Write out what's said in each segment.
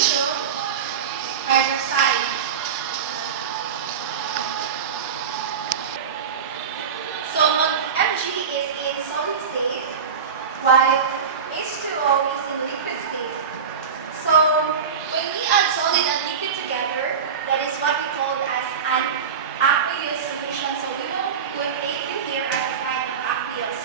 magnesium hydroxide. So Mg is in solid state, while H2O is in liquid state. So when we add solid and liquid together, that is what we call as an aqueous solution. So we will put AQ here as a sign of aqueous.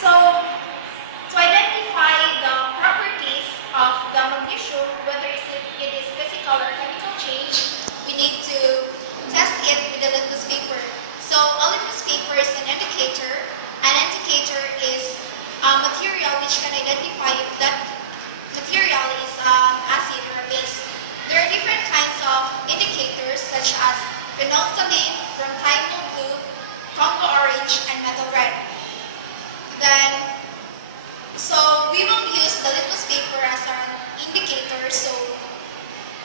So to identify the properties of the magnesium, whether it is physical or chemical change, we need to test it with a litmus paper. So a litmus paper is an indicator. An indicator is a material which can identify if that material is acid or base. There are different kinds of indicators such as phenolphthalein, Bromthiol blue, Congo orange, and metal red. So we will use the litmus paper as an indicator. So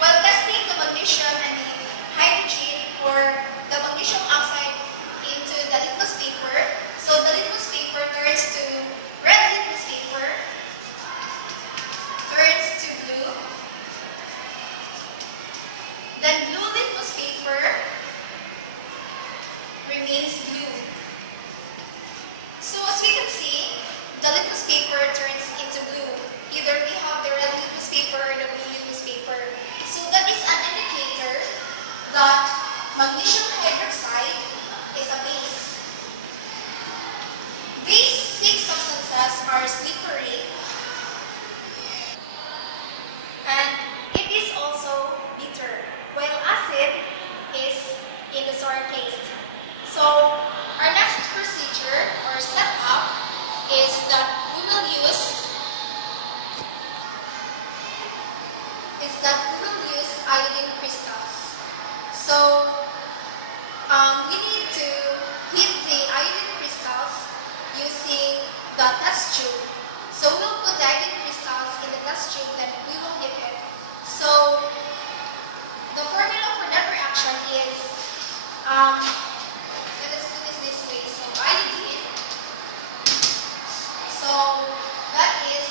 while testing the magnesium and the hydrogen or the magnesium oxide into the litmus paper, so the litmus paper turns to red litmus paper, turns to blue, then blue litmus paper remains blue. So as we can see, the litmus paper turns into blue. Either we have the red litmus paper or the blue litmus paper. So that is an indicator that magnesium hydroxide is a base. Basic substances are slippery and it is also bitter, while acid is in the sour taste. So our next procedure or setup is that we will use iodine crystals. So we need to heat the iodine crystals using the test tube. So we'll put the iodine crystals in the test tube, then we will heat it. So the formula for that reaction is let's put this way. So iodine. So that is,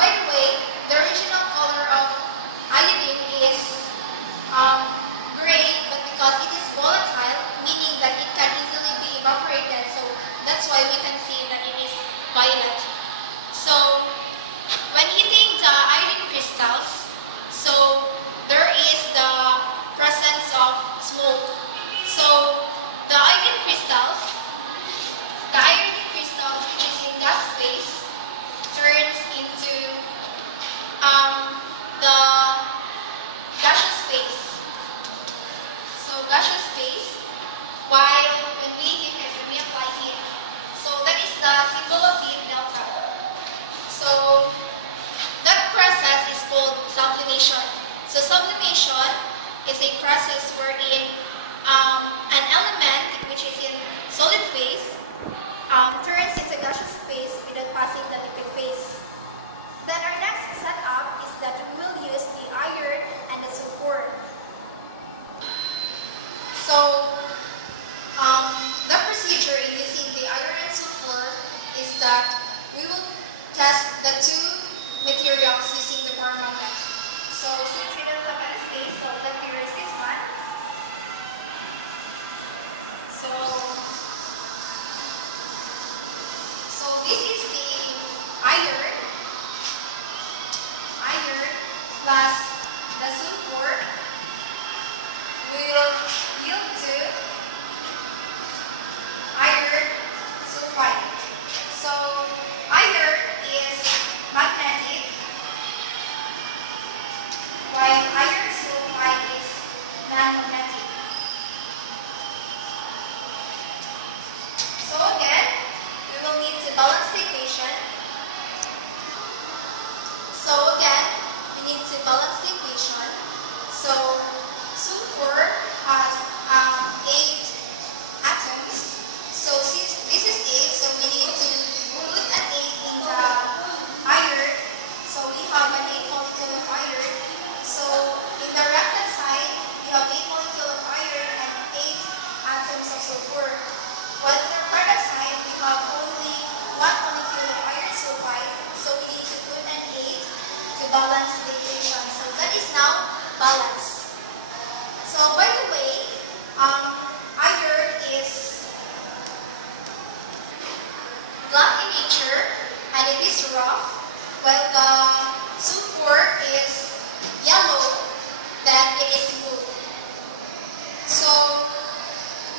by the way, the original color of iodine is gray, but because it is volatile, meaning that it can easily be evaporated, so that's why we can see that it is violet. So when heating the iodine crystals, so there is the presence of smoke. So the iodine crystals, which is in gas phase, turns into the gaseous phase. So gaseous phase, while when we heat it, when we apply heat, so that is the symbol of heat, delta. So that process is called sublimation. So sublimation is a process wherein an element which is in solid phase turns into gaseous phase without passing the liquid phase. Then our next setup is that we will use the iron and the sulfur. So the procedure in using the iron and sulfur is that we will test the two materials using the bar magnet. So since we don't have any space, so let me erase this one. So this is the iron plus the sulfur will yield to iron sulfide. So iron is magnetic, while iron sulfide is non-magnetic. So again, we will need to balance the equation. So again, we need to balance the equation. So sulfur has 8 atoms. So since this is 8, so we need to put an 8 in the iron. So we have an 8 molecule of iron. So in the right-hand side, we have 8 molecule of iron and 8 atoms of sulfur. While in the product side, we have only 1 molecule of iron sulfide. So we need to put an 8 to balance the equation. nature and it is rough, while the sulfur is yellow, then it is smooth. So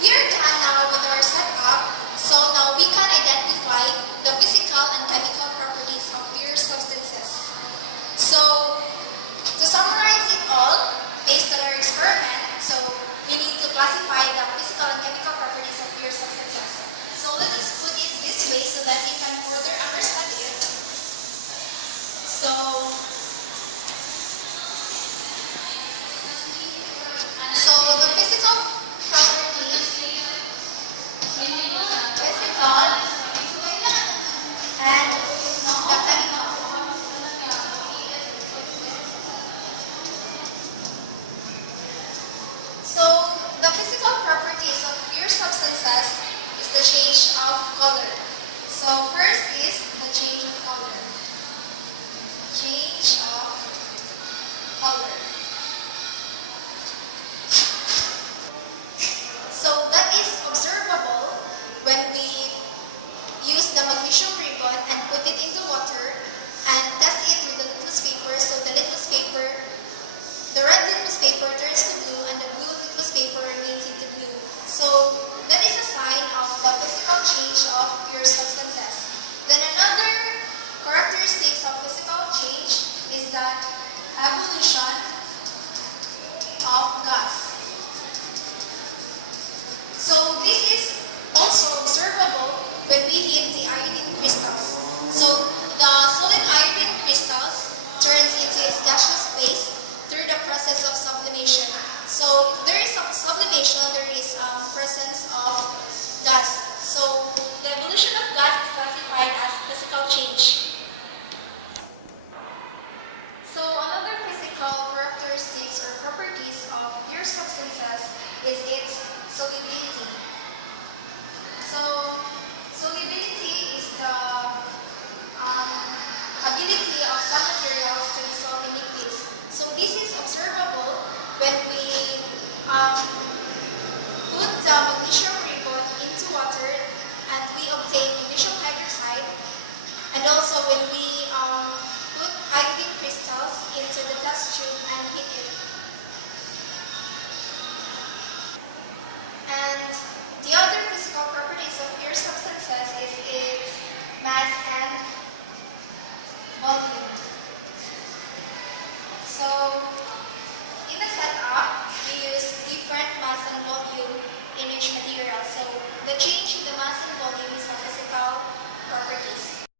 we are done now with our setup. So now we can identify the physical and chemical properties of pure substances. So to summarize it all, based on our experiment, so we need to classify the physical and chemical properties of pure substances. So let us put it this way so that you can further understand it. So the physical properties, physical and the chemical. So the physical properties of pure substances is the change of color. So first is the change of color. Change of color. So that is observable when we use the magnesium ribbon and put it into water and test it with the litmus paper. So the litmus paper, the red litmus paper turns to blue and the blue litmus paper remains into blue. So that is a sign of the physical change of pure substances. Then another characteristics of physical change is that evolution of gas. So this is also observable when we heat the iodine crystals. So the solid iodine crystals turns into its gaseous phase through the process of sublimation. So if there is sublimation, there is presence of gas. So the evolution of gas is classified as physical change. So another physical characteristics or properties of pure substances is its solubility. So solubility is the ability of some materials to dissolve in liquids. So this is observable when we put the magnesium ribbon into water and we obtain magnesium hydroxide, and also when we put iodine crystals into the test tube and heat it. And the other physical properties of pure substances is its mass and volume.